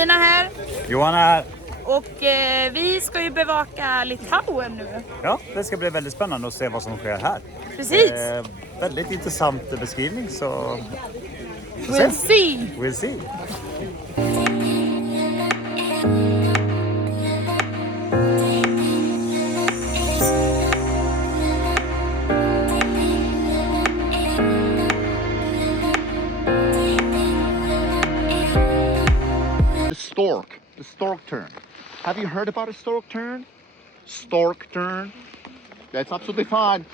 Lina här. Johan här. Och vi ska ju bevaka Litauen nu. Ja, det ska bli väldigt spännande att se vad som sker här. Precis. Väldigt intressant beskrivning, så... We'll see. We'll see. The stork turn. Have you heard about a stork turn? Stork turn. That's absolutely fine.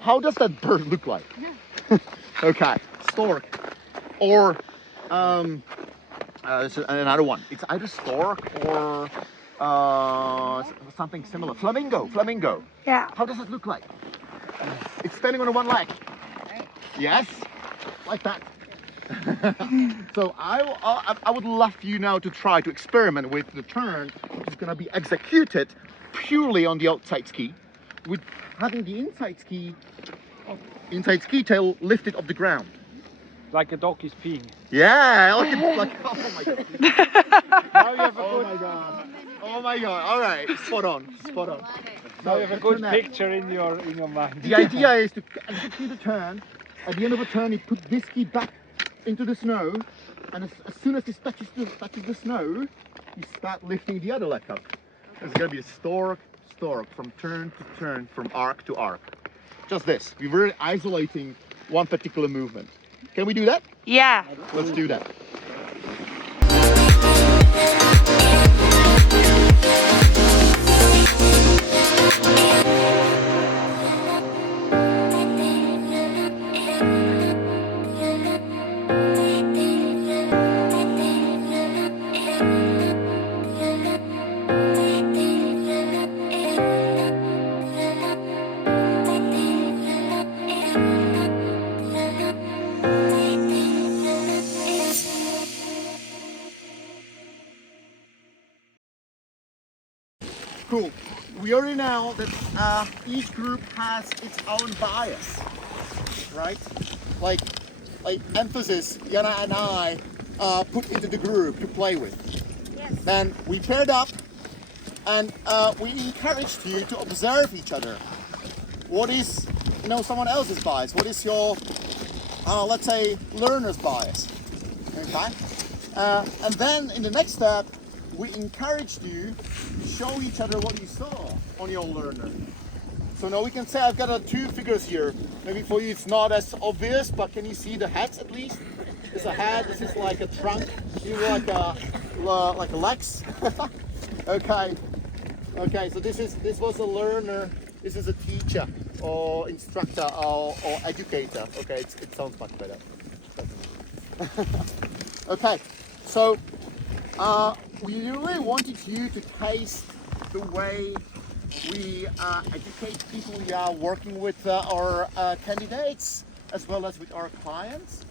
How does that bird look like? Okay, stork. Or this is another one. It's either stork or something similar. Flamingo. Yeah. How does it look like? It's standing on one leg. Yes, like that. So I would love you now to try to experiment with the turn, which is going to be executed purely on the outside ski, with having the inside ski tail lifted off the ground. Like a dog is peeing. Yeah, like oh my god. Now you have a oh my god. All right, spot on. Now you have a good picture in your mind. The idea is to execute the turn. At the end of a turn, you put this ski back into the snow, and as soon as it touches the snow, you start lifting the other leg up. It's gonna be a stork from turn to turn, from arc to arc. Just this. We're really isolating one particular movement. Can we do that? Yeah. Let's do that. Cool. We already know that each group has its own bias, right? Like emphasis Jana and I put into the group to play with. Yes. Then we paired up and we encouraged you to observe each other. What is, someone else's bias? What is your, let's say, learner's bias? Okay. And then in the next step, we encouraged you to show each other what you saw on your learner. So now we can say I've got two figures here. Maybe for you it's not as obvious, but can you see the heads at least? There's a head, this is like a trunk, here like a legs. Okay, so this was a learner, this is a teacher or instructor or educator. Okay, it sounds much better. Okay, so we really wanted you to taste the way we educate people we are working with our candidates as well as with our clients.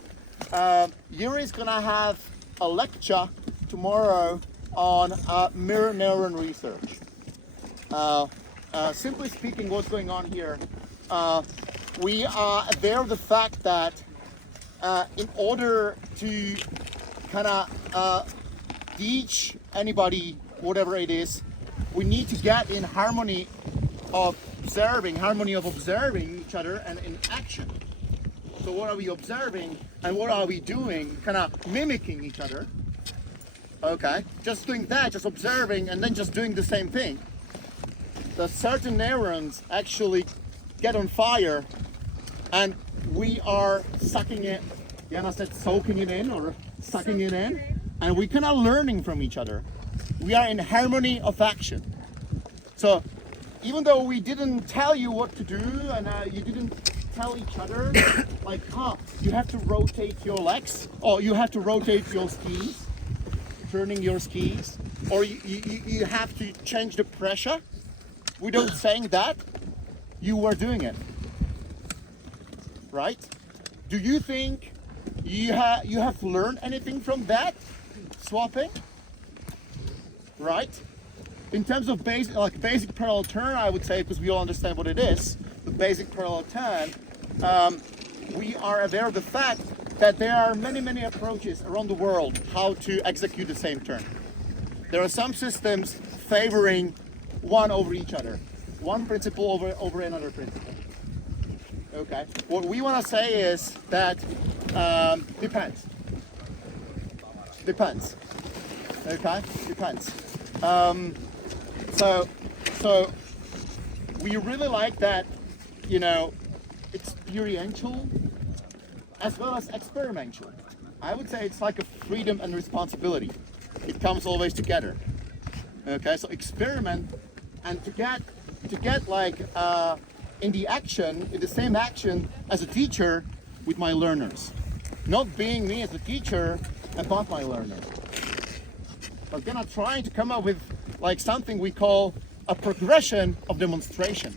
Yuri is gonna have a lecture tomorrow on mirror neuron research. Simply speaking, what's going on here, we are aware of the fact that in order to kind of teach anybody whatever it is, we need to get in harmony of observing each other and in action. So what are we observing and what are we doing? Kind of mimicking each other. Okay, just doing that, just observing and then just doing the same thing. The certain neurons actually get on fire and we are sucking it, Jana said soaking it in or sucking it in, and we kind of learning from each other. We are in harmony of action. So even though we didn't tell you what to do and you didn't tell each other, like, you have to rotate your legs or you have to rotate your skis, turning your skis, or you have to change the pressure. Without saying that, you were doing it, right? Do you think you have learned anything from that swapping, right? In terms of basic parallel turn, I would say, because we all understand what it is, the basic parallel turn, we are aware of the fact that there are many approaches around the world how to execute the same turn. There are some systems favoring one over each other, one principle over another principle. Okay. What we want to say is that depends. Depends. Okay. Depends. So we really like that, you know, experiential as well as experimental. I would say it's like a freedom and responsibility. It comes always together. Okay, so experiment and to get like in the action, in the same action as a teacher with my learners. Not being me as a teacher about my learner. But then I'm trying to come up with like something we call a progression of demonstration.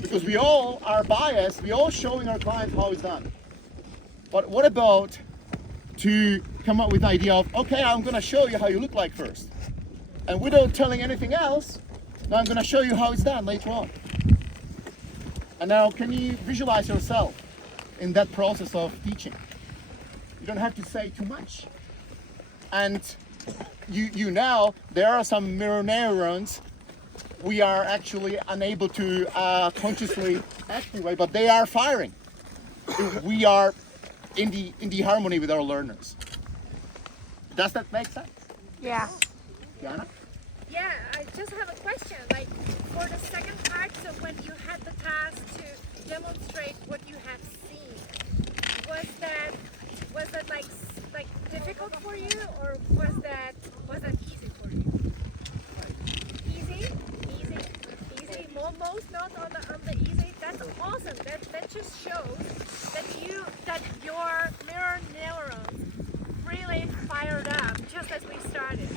Because we all are biased, we all showing our clients how it's done. But what about to come up with the idea of, okay, I'm gonna show you how you look like first. And without telling anything else, now I'm gonna show you how it's done later on. And now can you visualize yourself in that process of teaching? You don't have to say too much. And you now, there are some mirror neurons we are actually unable to consciously activate, but they are firing. We are in the harmony with our learners. Does that make sense? Yeah. Jana? Yeah, I just have a question. Like for the second part, so when you had the task to demonstrate what you have seen, was that like difficult for you, or was that easy for you? Easy. Most not on the easy. That's awesome. That just shows that your mirror neurons really fired up just as we started.